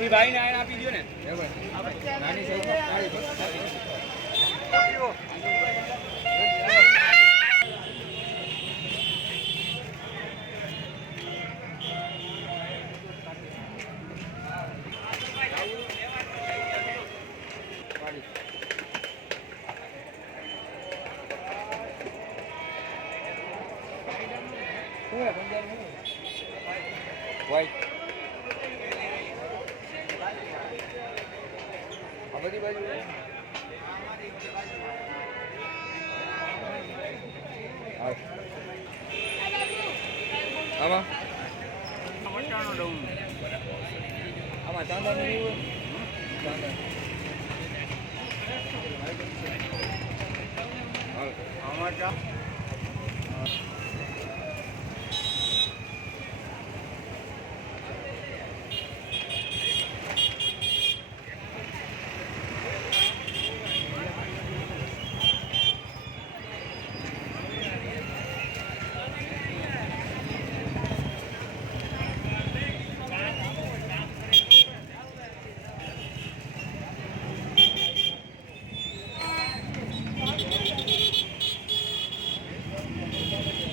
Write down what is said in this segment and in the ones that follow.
એ ભાઈને આને આપી દો ને. નાની બધી બાજુ. આમાં? આમાં ચાંદા નહીં ચાંદા. આમાં ચા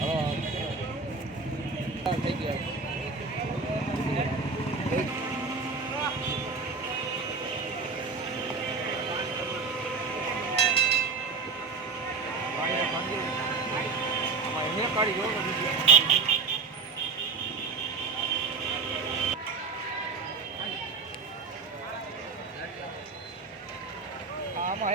હાલો. હા, થઈ ગયા આમાં એને કાઢી ગયો ને બીજી. આમાં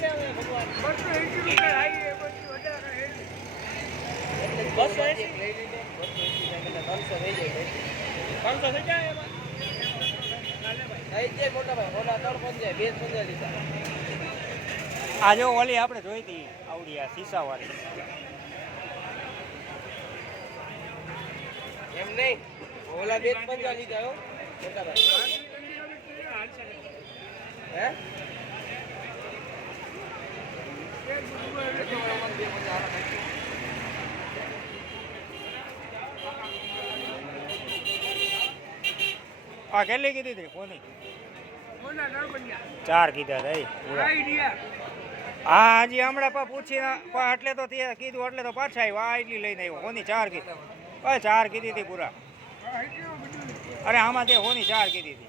ઈનો આ ભરેલી ઓવર ઓવર આ જો ઓલી આપણે જોઈ હતી આવડી આ સીસા વાળી એમ નહીં. ઓલા બે પંજા લીધા હો. મોટા ભાઈ. હે? આ કેટલી કીધી હતી? કોની? ચાર કીધા હતા હા હજી હમણાં પા પૂછી એટલે તો તે કીધું એટલે તો પાછા આવ્યો આ એટલી લઈને આવ્યો. કોની ચાર કીધી? અરે ચાર કીધી હતી પૂરા. અરે આમાં તે હોની ચાર કીધી હતી?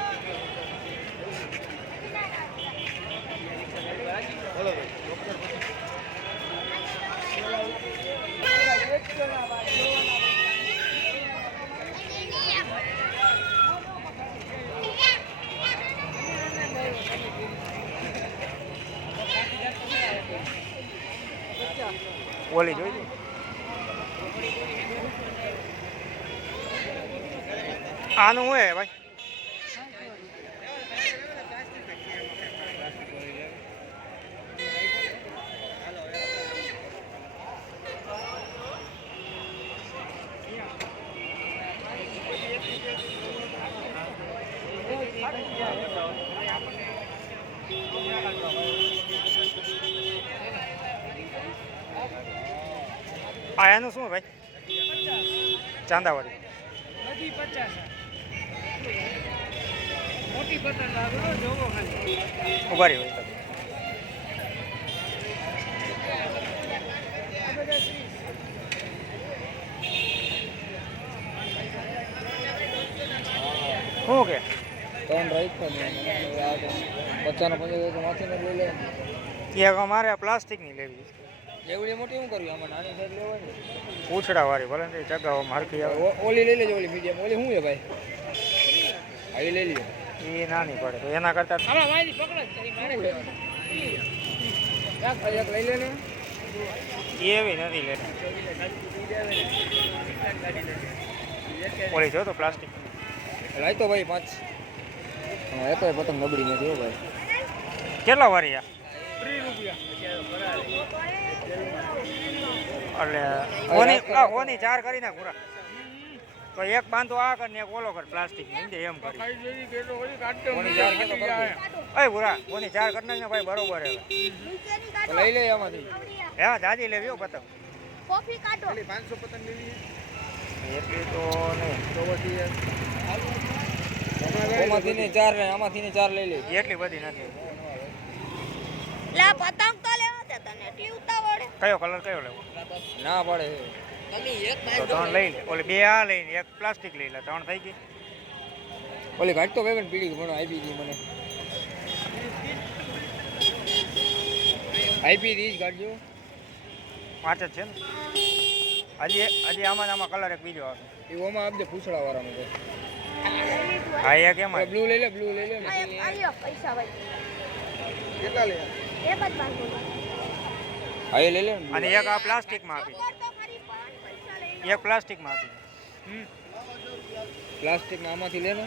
ઓલી જોઈ. આનું શું ભાઈ એનું શું ભાઈ? ચાંદાવાળી. બધી પચાસ મોટી પતંગ લાવ્યો જોવો ઊભા રહી હોય તો. શું કે? ત્રણ રાઈટ પણ માથે લઈ લે અમારે પ્લાસ્ટિકની લેવી છે. એવડી મોટી શું કરવી આમાં નાની સાઈડ લેવાની પૂછડા વાળી ભલે ને ચગાવો મારખી આવે. ઓલી લઈ લેજો ઓલી મીડિયમ. ઓલી શું છે ભાઈ? આવી લઈ લ્યો એ નાની પડે તો એના કરતા એક એક લઈ લે ને એવી નથી લે ઓલી જો તો પ્લાસ્ટિક. લાય તો ભાઈ પાંચ. એ તો પતંગ નબળી નથી હો ભાઈ. કેટલા વાળી આ? એટલે ઓની આ ઓની ચાર કરી નાખ પૂરા તો એક બાંધો આ કર ને એક ઓલો કર પ્લાસ્ટિકની એમ કરી. પૂરા ઓની ચાર કરી નાખ ને ભાઈ બરોબર હવે. લઈ લે એમાંથી હે જાજી લેવી હો પતંગ કોફી કાઢો. પાંચસો પતંગ લેવી એટલી તો નહીં. તો પછી આમાંથી ને ચાર આમાંથી ને ચાર લઈ લે. એટલી બધી નથી. તને એટલી ઉતાવળે. કયો કલર કયો લેવો? ના પડે. તો ત્રણ લઈ લે. ઓલી બે આ લઈને એક પ્લાસ્ટિક લઈ લે. ત્રણ થઈ ગઈ. ઓલી ઘાટ તો ભાઈ પીડી મને આપી દી મને. આપી દી જ કાઢજો પાંચ જ છે ને? હજી હજી આમાં ને આમાં કલર એક બીજો આવે. એ ઓમાં આપજે પૂછડા વાળામાં હા એક એમાં બ્લુ લઈ લે બ્લુ લઈ લે પૈસા ભાઈ. કેટલા લે? હા એ લઈ લે અને એક આ પ્લાસ્ટિકમાં આપી એક પ્લાસ્ટિકમાં આપી પ્લાસ્ટિક આમાંથી લે ને.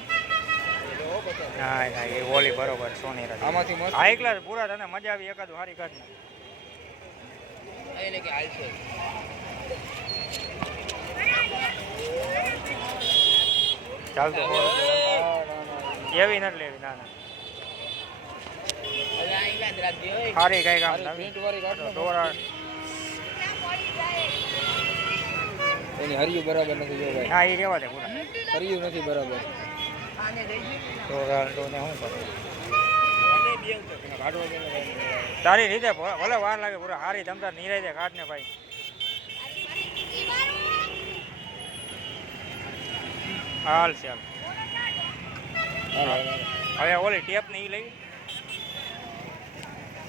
હા હા એ ઓલી બરોબર સોની રાજ આમાંથી મસ્ત. હાઈ ક્લાસ પૂરા તને મજા આવી એકાદ હારી કાઢ ને કે હાલ છે. ચાલતો એવી નથી લેવી ના ના. હારી કઈ કામ એની હરિયું બરાબર નથી જો ભાઈ. હા એ રેવા દે પૂરા હરિયું નથી બરાબર. તારી રીતે ભલે વાર લાગે પૂરા હારી તમતાર નિરાય દે કાઢ ને ભાઈ. હાલ ચાલ. હવે ઓલી ટેપ ને એ લઈ.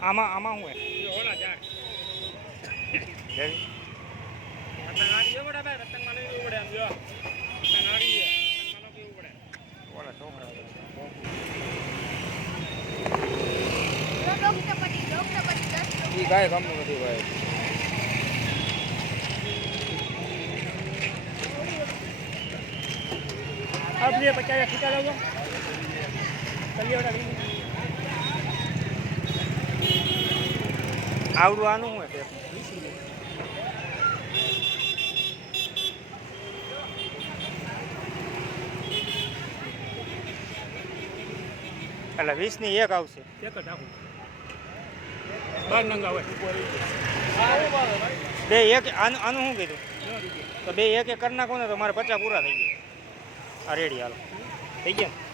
આમાં આમાં શું હે? લેવી? ઓલા છોકરા ડોક્ટર પટી ડોક્ટર પટી દસ ઈ કાંઈ કામનું નથી ભાઈ આવડું આનું શું હે ટેપ એટલે વીસની એક આવશે બે એક આનું આનું શું કીધું? તો બે એક એક કરી નાખો ને તો મારે પચાસ પૂરા થઈ ગયા. આ રેડી હાલો. થઈ ગયા?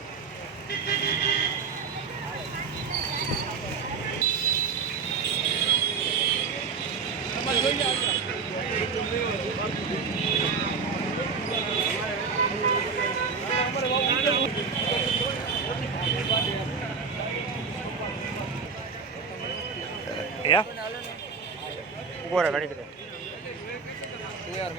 હે ઊભો રહે ઘડી ઘડી યાર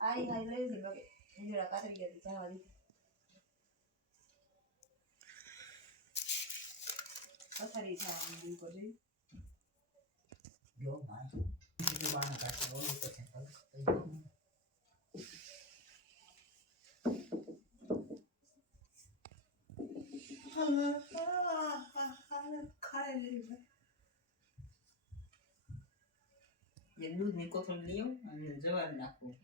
વેપ ખાલી હોય દીધી બાકી ઉંદરા કાતરી ગયા હતી જવા દીધી પથારી છે આ મંદિર ઉપર જોઈ એ દૂધની કોથળી લઈ આવું અને જવાર નાખવું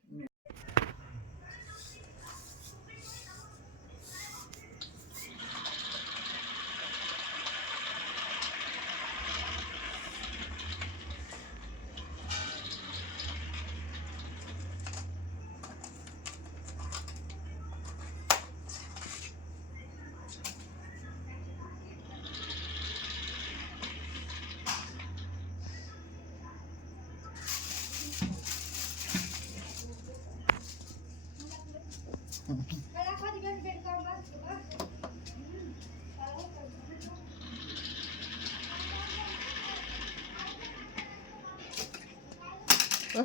બસ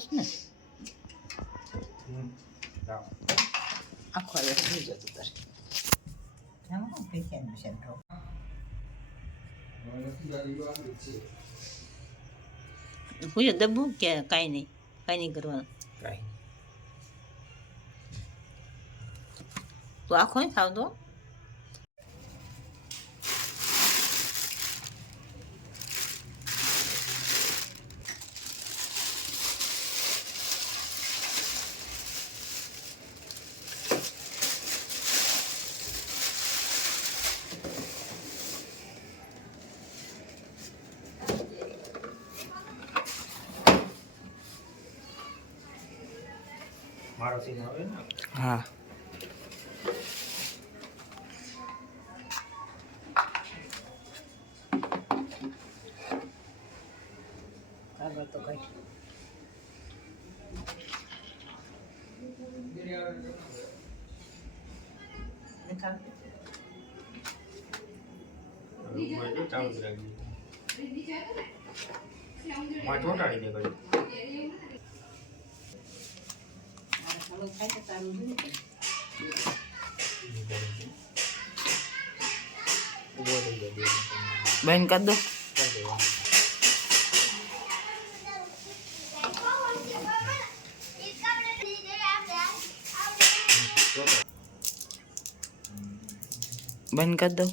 ને આખો દિવસ થઈ જતું તારે હા પૈસાનું છે તો પૂછો કે કાંઈ નહીં કાંઈ નહીં કરવાનું કાંઈ તું આખો નહીં ખાવતો મારો સીન આવે ને હા ચાલુ જ રાખી માં ચોંટાડી દે ભાઈ ઊભો થઈ બંધ કરી દો